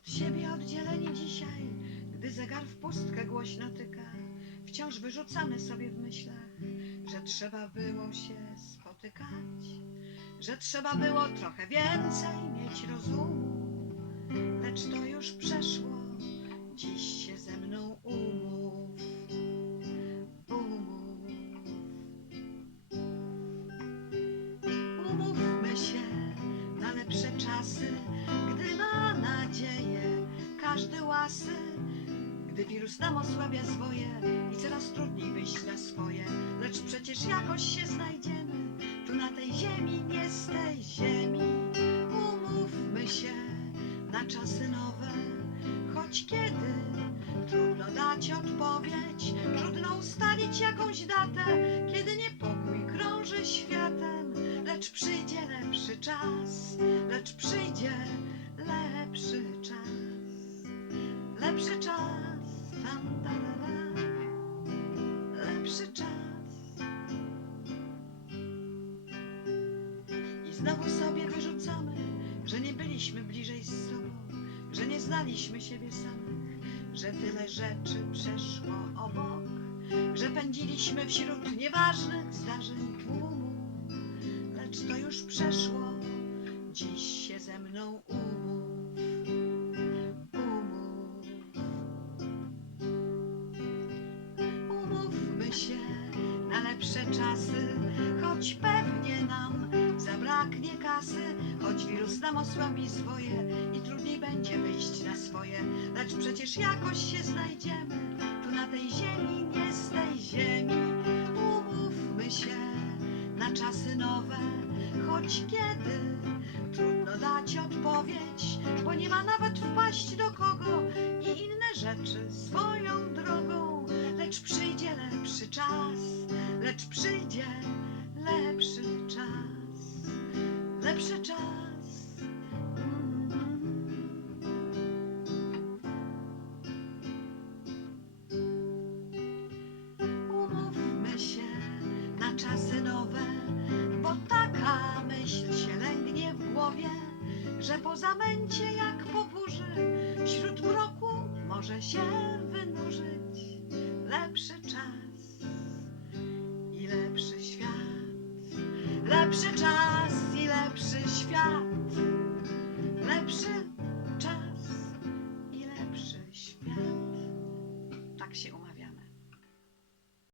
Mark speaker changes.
Speaker 1: Od siebie oddzieleni dzisiaj, gdy zegar w pustkę głośno tyka, wciąż wyrzucamy sobie w myślach, że trzeba było się spotykać, że trzeba było trochę więcej mieć rozumu, lecz to już przeszło, dziś się ze mną umów, umów. Umówmy się na lepsze czasy, każdy łasy. Gdy wirus nam osłabia swoje i coraz trudniej wyjść na swoje, lecz przecież jakoś się znajdziemy tu na tej ziemi, nie z tej ziemi. Umówmy się na czasy nowe, choć kiedy trudno dać odpowiedź, trudno ustalić jakąś datę, kiedy niepokój krąży światem, lecz przyjdzie czas, tam, ta, la, la, lepszy czas. I znowu sobie wyrzucamy, że nie byliśmy bliżej z sobą, że nie znaliśmy siebie samych, że tyle rzeczy przeszło obok, że pędziliśmy wśród nieważnych zdarzeń tłumu, lecz to już przeszło, lepsze czasy, choć pewnie nam zabraknie kasy, choć wirus nam osłabi swoje i trudniej będzie wyjść na swoje, lecz przecież jakoś się znajdziemy tu na tej ziemi, nie z tej ziemi. Umówmy się na czasy nowe, choć kiedy? Trudno dać odpowiedź, bo nie ma nawet wpaść do kogo i inne rzeczy swoją drogą, lecz przyjdzie lepszy czas, lecz przyjdzie lepszy czas, lepszy czas. Lepszy czas i lepszy świat.